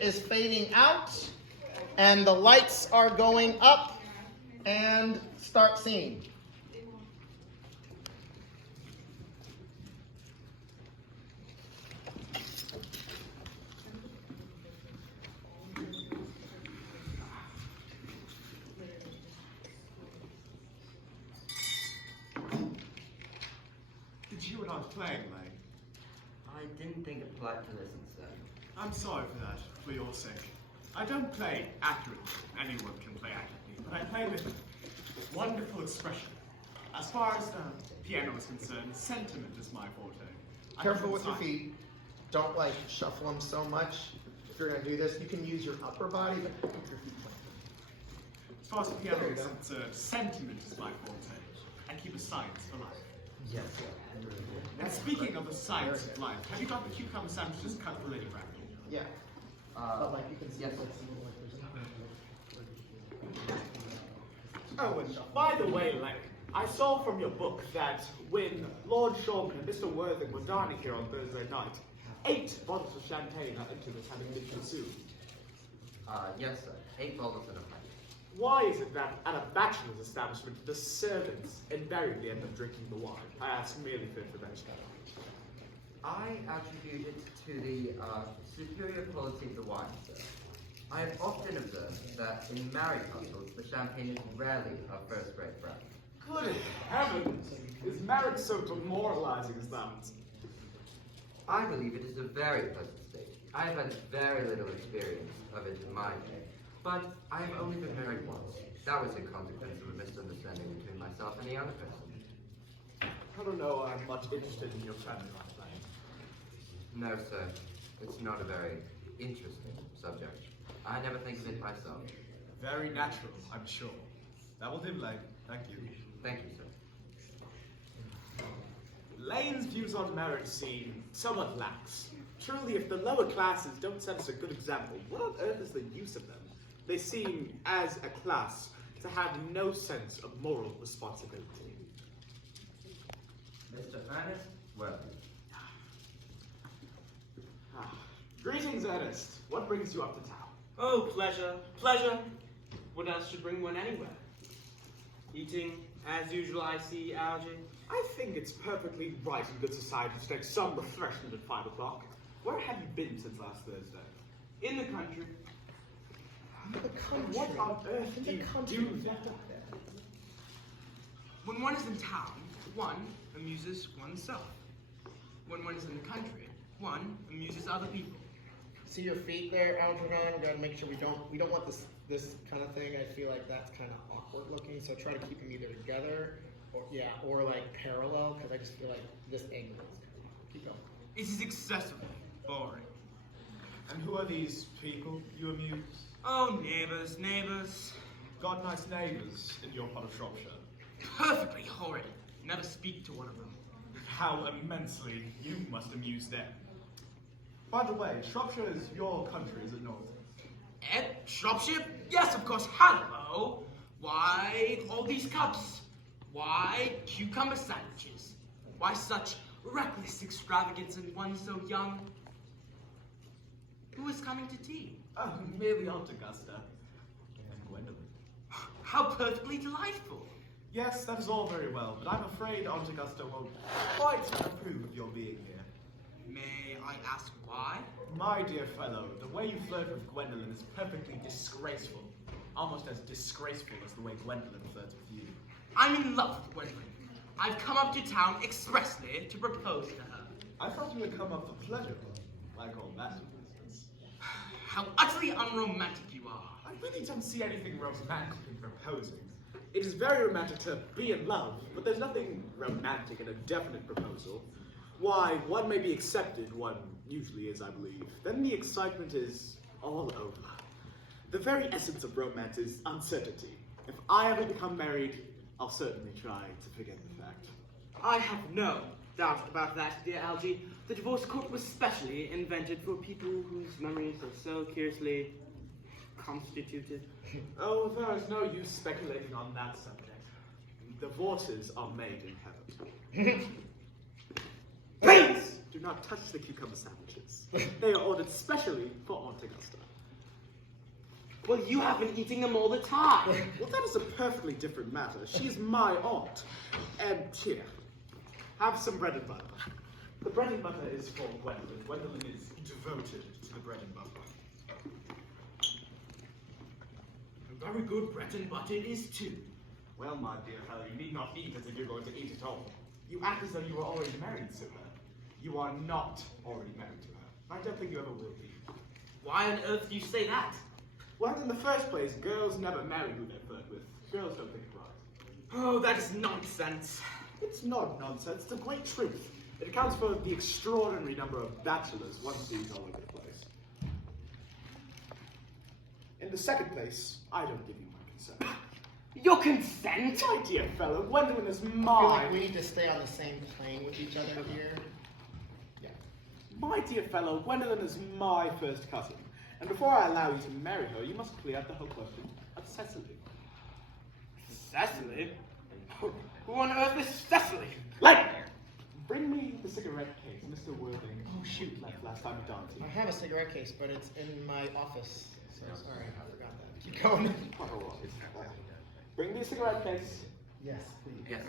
Is fading out, and the lights are going up, and start scene. Did you and I playing, Lane? I didn't think it polite to listen, sir. I'm sorry for that, for your sake. I don't play accurately. Anyone can play accurately, but I play with wonderful expression. As far as the piano is concerned, sentiment is my forte. Careful with your feet. Don't like shuffle them so much. If you're gonna do this, you can use your upper body, but keep your feet planted. As far as the piano is concerned, sentiment is my forte. I keep a science for life. Yes. And speaking of the science of life, have you got the cucumber sandwiches cut for Lady Bracknell? Yeah. But like you can see, yes. Oh, and by the way, Lane, I saw from your book that when Lord Shorman and Mr. Worthing were dining here on Thursday night, 8 bottles of champagne are into this having been consumed. Yes, sir. 8 bottles and a pint. Why is it that at a bachelor's establishment, the servants invariably end up drinking the wine? I ask merely for information. I attribute it to the superior quality of the wine, sir. I have often observed that in married couples, the champagne is rarely a first-rate brand. Good heavens! Is marriage so demoralizing as that? I believe it is a very pleasant state. I have had very little experience of it in my day, but I have only been married once. That was a consequence of a misunderstanding between myself and the other person. I don't know, I'm much interested in your family life, Lane. No, sir. It's not a very interesting subject. I never think of it myself. Very natural, I'm sure. That will do, Lane. Thank you. Thank you, sir. Lane's views on marriage seem somewhat lax. Truly, if the lower classes don't set us a good example, what on earth is the use of them? They seem, as a class, to have no sense of moral responsibility. Mr. Earnest Worthing. Greetings, Earnest. What brings you up to town? Oh, pleasure, pleasure. What else should bring one anywhere? Eating, as usual, I see, Algy. I think it's perfectly right in good society to take some refreshment at 5 o'clock. Where have you been since last Thursday? In the country. And what on earth do you do there? When one is in town, one amuses oneself. When one is in the country, one amuses other people. see your feet there, Algernon. We gotta make sure we don't want this kind of thing. I feel like that's kind of awkward looking. So try to keep them either together or like parallel, because I just feel like this angle is kind of, keep going. It is excessively boring. And who are these people you amuse? Oh, neighbours, neighbours. Got nice neighbours in your part of Shropshire. Perfectly horrid. Never speak to one of them. How immensely you must amuse them. By the way, Shropshire is your country, is it not? Shropshire? Yes, of course. Hello. Why all these cups? Why cucumber sandwiches? Why such reckless extravagance in one so young? Who is coming to tea? Oh, merely Aunt Augusta. And Gwendolyn. How perfectly delightful. Yes, that is all very well, but I'm afraid Aunt Augusta won't quite approve of your being here. May I ask why? My dear fellow, the way you flirt with Gwendolyn is perfectly disgraceful. Almost as disgraceful as the way Gwendolyn flirts with you. I'm in love with Gwendolyn. I've come up to town expressly to propose to her. I thought you would come up for pleasure, like all that, for instance. How utterly unromantic you are. I really don't see anything romantic in proposing. It is very romantic to be in love, but there's nothing romantic in a definite proposal. Why, one may be accepted, one usually is, I believe. Then the excitement is all over. The very essence of romance is uncertainty. If I ever become married, I'll certainly try to forget the fact. I have no doubt about that, dear Algy. The divorce court was specially invented for people whose memories are so curiously constituted. Oh, there is no use speculating on that subject. Divorces are made in heaven. Please do not touch the cucumber sandwiches. They are ordered specially for Aunt Augusta. Well, you have been eating them all the time. Well, that is a perfectly different matter. She is my aunt. And here, have some bread and butter. The bread and butter is for Gwendolyn. Gwendolyn is devoted to the bread and butter. Very good bread and butter it is too. Well, my dear fellow, you need not eat as if you're going to eat it all. You act as though you were already married to her. You are not already married to her. I don't think you ever will be. Why on earth do you say that? Well, in the first place, girls never marry who they're flirted with. Girls don't think it right. Oh, that is nonsense. It's not nonsense, it's the great truth. It accounts for the extraordinary number of bachelors one sees all over the place. In the second place, I don't give you my consent. Your consent? My dear fellow, Gwendolyn is I feel mine. like we need to stay on the same plane with each other here. Yeah. My dear fellow, Gwendolyn is my first cousin. And before I allow you to marry her, you must clear up the whole question of Cecily. Cecily? Who on earth is Cecily? Lightyear! Bring me the cigarette case Mr. Worthing left last time at Dante. I have a cigarette case, but it's in my office. So sorry, I forgot that. Keep going. Bring me a cigarette case. Yes, please. Yes.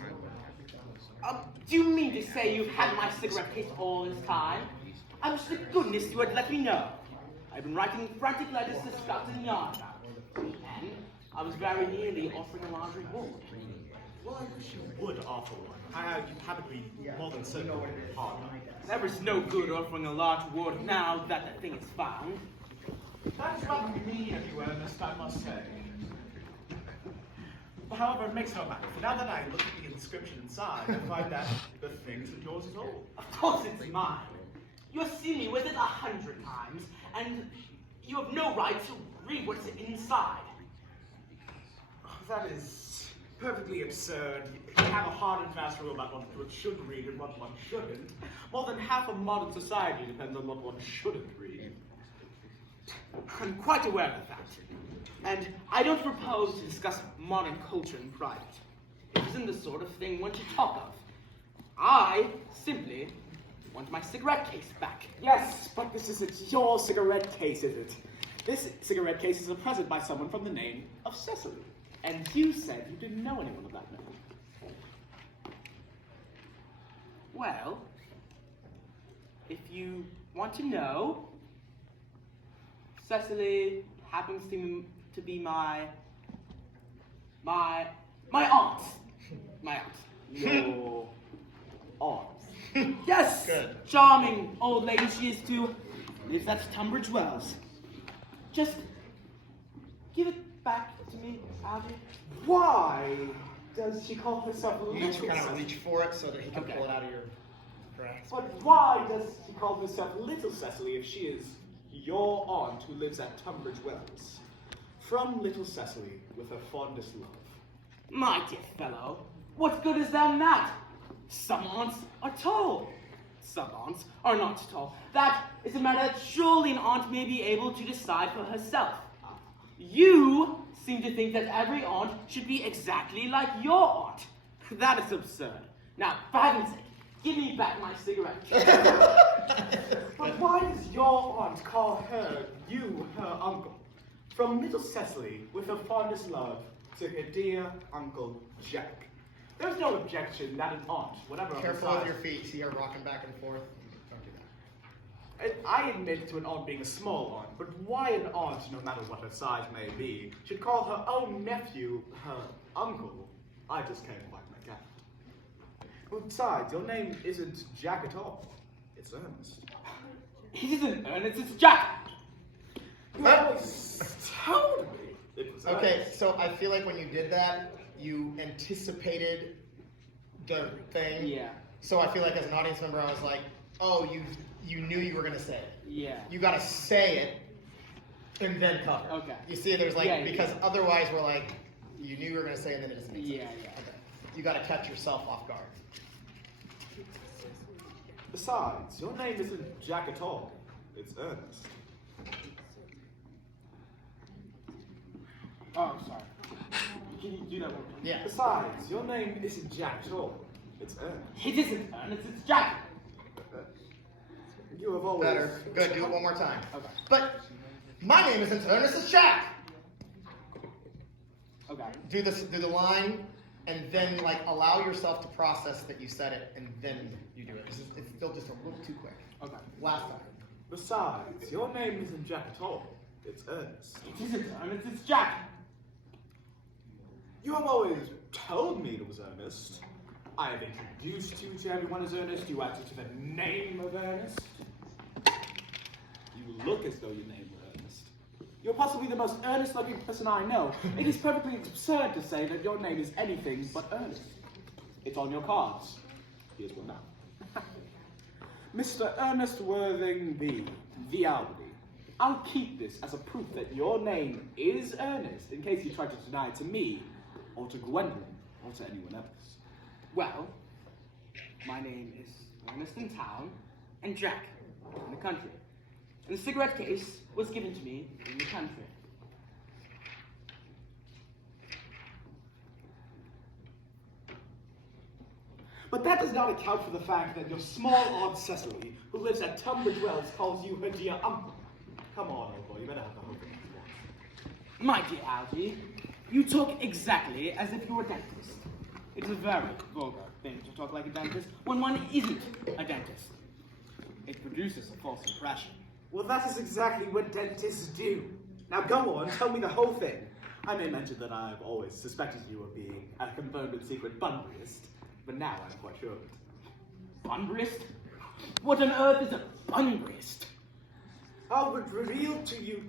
Do you mean to say you've had my cigarette case all this time? I wish to goodness you had let me know. I've been writing frantic letters to Scotland Yard about it. And I was very nearly offering a large reward. Well, I wish you would offer one. You haven't been more than certain of your partner. There is no good offering a large reward now that the thing is found. That's not mean of you, Ernest, I must say. However, it makes no matter. For now that I look at the inscription inside, I find that the thing isn't yours at all. Of course it's mine. You have seen me with it 100 times, and you have no right to read what's inside. That is perfectly absurd. You have a hard and fast rule about what one should read and what one shouldn't. More than half of modern society depends on what one shouldn't read. I'm quite aware of that. And I don't propose to discuss modern culture in private. It isn't the sort of thing one should talk of. I simply want my cigarette case back. Yes, but this isn't your cigarette case, is it? This cigarette case is a present by someone from the name of Cecily. And you said you didn't know anyone of that name. Well, if you want to know, Cecily happens to be my aunt. My aunt. Your aunt. Yes! Good. Charming old lady she is too. Lives at Tunbridge Wells. Just give it back to me, Algie. Why does she call herself You need to Little kind of Cecily? reach for it so that he can Okay. pull it out of your grasp. But why does she call herself Little Cecily if she is your aunt who lives at Tunbridge Wells? From Little Cecily with her fondest love. My dear fellow, what good is that in that? Some aunts are tall. Some aunts are not tall. That is a matter that surely an aunt may be able to decide for herself. You seem to think that every aunt should be exactly like your aunt. That is absurd. Now, for heaven's sake, give me back my cigarette. But why does your aunt call you her uncle? From Little Cecily with her fondest love to her dear Uncle Jack. There's no objection that an aunt, whatever of her Careful with size- your feet. See her rocking back and forth. Don't do that. I admit to an aunt being a small aunt, but why an aunt, no matter what her size may be, should call her own nephew her uncle, I just can't quite make out. Well, besides, your name isn't Jack at all. It's Ernest. It isn't Ernest, it's Jack. You always told me it was Okay, Ernest. so I feel like when you did that, you anticipated the thing. Yeah. So I feel like as an audience member, I was like, oh, you knew you were gonna say it. Yeah. You gotta say it and then cover. Okay. You see, there's like, Yeah, because otherwise we're like, you knew you were gonna say it and then it doesn't make sense. Yeah, yeah. Okay. You gotta catch yourself off guard. Besides, your name isn't Jack at all. It's Ernest. Oh, sorry. Can you do that one? Yeah. Besides, your name isn't Jack at all. It's Ernest. It isn't Ernest, it's Jack. You have always... Better. Good, do it one more time. Okay. But my name isn't Earnest, it's Jack. Okay. Do the line, and then like allow yourself to process that you said it, and then you do it. It's still just a little too quick. Okay. Last time. Besides, your name isn't Jack at all. It's Ernest. It isn't Ernest, it's Jack. You have always told me it was Ernest. I have introduced you to everyone as Ernest. You answer to the name of Ernest. You look as though your name were Ernest. You're possibly the most earnest-looking person I know. It is perfectly absurd to say that your name is anything but Ernest. It's on your cards. Here's one now. Mr. Ernest Worthing the Albany. I'll keep this as a proof that your name is Ernest, in case you try to deny it to me, or to Gwendolyn, or to anyone else. Well, my name is Earnest in town, and Jack in the country. And the cigarette case was given to me in the country. But that does not account for the fact that your small Aunt Cecily, who lives at Tunbridge Wells, calls you her dear uncle. Come on, old boy, you better have the whole thing at once. My dear Algie, you talk exactly as if you were a dentist. It is a very vulgar thing to talk like a dentist when one isn't a dentist. It produces a false impression. Well, that is exactly what dentists do. Now go on, tell me the whole thing. I may mention that I've always suspected you of being a confirmed and secret Bunburyist, but now I'm quite sure of it. Bunburyist? What on earth is a Bunburyist? I would reveal to you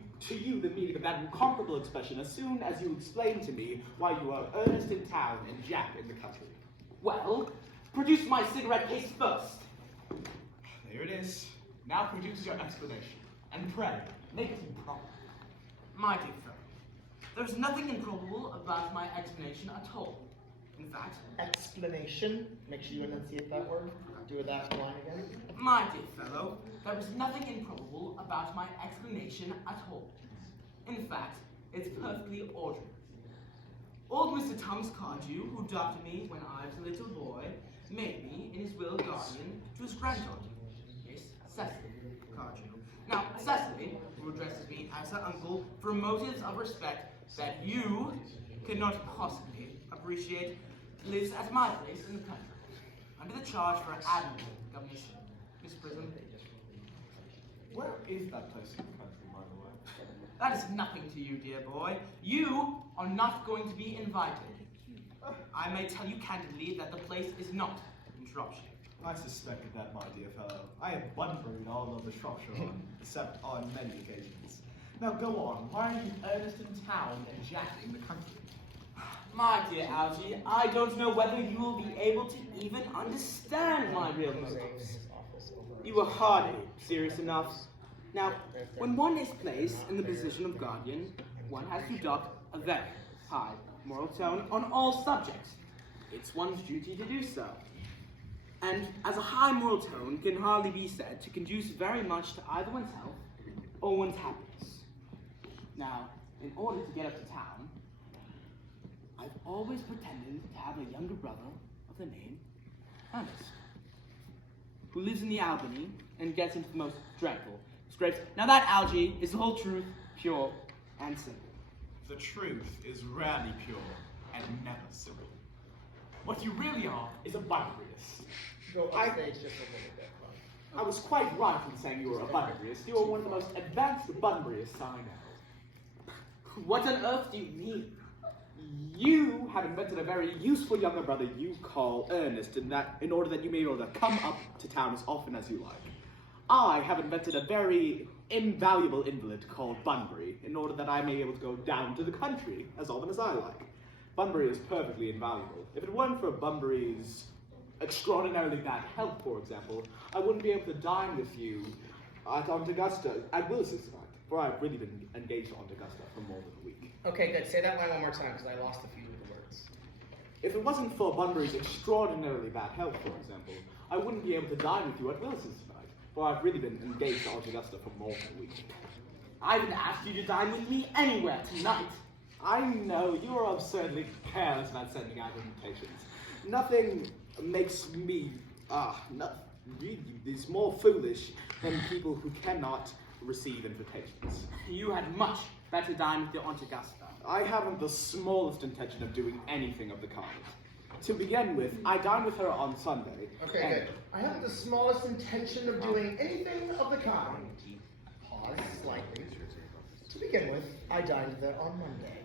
the meaning of that incomparable expression as soon as you explain to me why you are Ernest in town and Jack in the country. Well, produce my cigarette case first. There it is. Now produce your explanation. And pray, make it improper. My dear fellow, there is nothing improbable about my explanation at all. In fact, Explanation. Make sure you enunciate that word. Do that line again. my dear fellow, there is nothing improbable about my explanation at all. In fact, it's perfectly ordinary. Old Mr. Thomas Cardew, who adopted me when I was a little boy, made me, in his will, guardian to his granddaughter, Miss Cecily Cardew. Now, Cecily, who addresses me as her uncle for motives of respect that you cannot possibly appreciate, lives at my place in the country, under the charge for admirable governess, Miss Prism. Where is that place in the country, by the way? That is nothing to you, dear boy. You are not going to be invited. I may tell you candidly that the place is not in Shropshire. I suspected that, my dear fellow. I have Bunburyed all over Shropshire, except on many occasions. Now go on. Why are you Ernest in town and Jack in the country? My dear Algie, I don't know whether you will be able to even understand my real motives. You are hardly serious enough. Now, when one is placed in the position of guardian, one has to adopt a very high moral tone on all subjects. It's one's duty to do so. And as a high moral tone can hardly be said to conduce very much to either one's health or one's happiness. Now, in order to get up to town, I've always pretended to have a younger brother of the name Ernest, who lives in the Albany and gets into the most dreadful scrapes. Now that, Algie, is the whole truth, pure and simple. The truth is rarely pure and never simple. What you really are is a Bunburyist. Go on stage just a little bit. I was quite right in saying you were a Bunburyist. You are one of the most advanced Bunburyists I know. What on earth do you mean? You have invented a very useful younger brother you call Ernest in order that you may be able to come up to town as often as you like. I have invented a very invaluable invalid called Bunbury in order that I may be able to go down to the country as often as I like. Bunbury is perfectly invaluable. If it weren't for Bunbury's extraordinarily bad health, for example, I wouldn't be able to dine with you at Aunt Augusta, at Willis's tonight, for I've really been engaged to Aunt Augusta for more than a week. Okay, good. Say that line one more time because I lost a few of the words. If it wasn't for Bunbury's extraordinarily bad health, for example, I wouldn't be able to dine with you at Willis's tonight, for I've really been engaged to Aunt Augusta for more than a week. I haven't asked you to dine with me anywhere tonight. I know you are absurdly careless about sending out invitations. Nothing makes me, really, is more foolish than people who cannot receive invitations. You had much better dine with your Aunt Augusta. I haven't the smallest intention of doing anything of the kind. To begin with, I dine with her on Sunday. Okay, good. I haven't the smallest intention of doing anything of the kind. Pause slightly. To begin with, I dined there on Monday.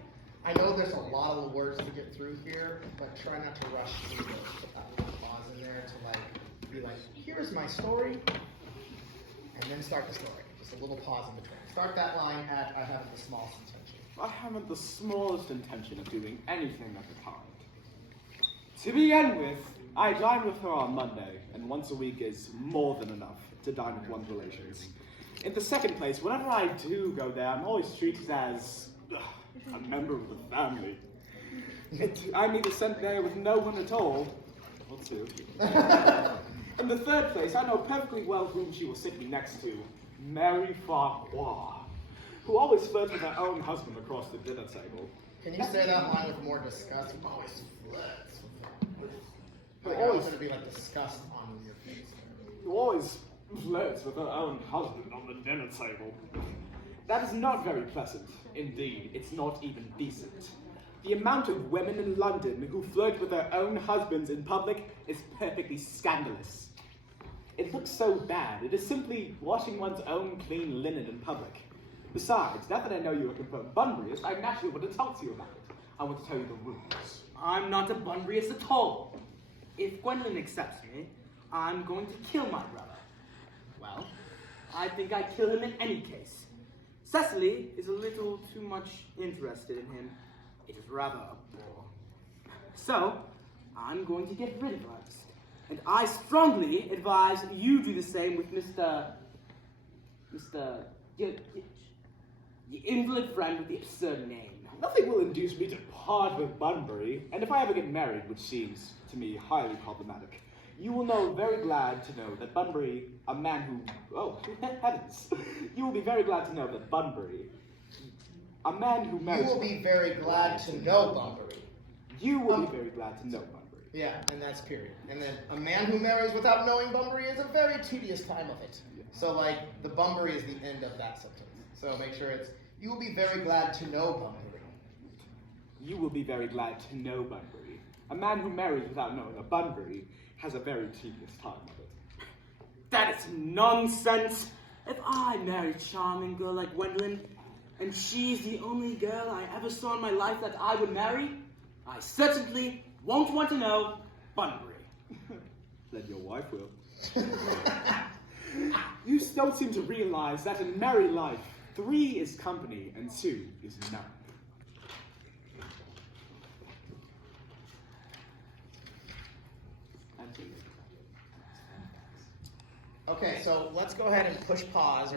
I know there's a lot of words to get through here, but try not to rush through those. Pause in there to be like, here's my story, and then start the story. Just a little pause in between. Start that line at I haven't the smallest intention. I haven't the smallest intention of doing anything of the kind. To begin with, I dine with her on Monday, and once a week is more than enough to dine with one's relations. In the second place, whenever I do go there, I'm always treated as a member of the family. I'm either sent there with no one at all, or two. In the third place, I know perfectly well whom she will sit me next to, Mary Farquhar, who always flirts with her own husband across the dinner table. Can you say that line with more disgust? Always flirts with them. Who Like, always, going to be like disgust on your face. who always flirts with her own husband on the dinner table. That is not very pleasant. Indeed, it's not even decent. The amount of women in London who flirt with their own husbands in public is perfectly scandalous. It looks so bad. It is simply washing one's own clean linen in public. Besides, now that I know you're a confirmed Bunburyist, I naturally want to talk to you about it. I want to tell you the rules. I'm not a Bunburyist at all. If Gwendolyn accepts me, I'm going to kill my brother. Well, I think I'd kill him in any case. Cecily is a little too much interested in him. It is rather a bore. So, I'm going to get rid of Ernest. And I strongly advise you do the same with the invalid friend with the absurd name. Nothing will induce me to part with Bunbury, and if I ever get married, which seems to me highly problematic, you will know very glad to know that Bunbury, a man who, oh, heavens, you will be very glad to know that Bunbury, a man who You marries... will be very glad to know Bunbury. You will be very glad to know Bunbury. Yeah, and that's period. And then a man who marries without knowing Bunbury is a very tedious time of it. So, like, the Bunbury is the end of that sentence. So make sure it's, you will be very glad to know Bunbury. You will be very glad to know Bunbury. A man who marries without knowing a Bunbury has a very tedious time of it. That is nonsense. If I marry a charming girl like Gwendolyn, and she's the only girl I ever saw in my life that I would marry, I certainly won't want to know Bunbury. Then your wife will. You don't seem to realize that in married life, 3 is company and 2 is none. Okay, so let's go ahead and push pause.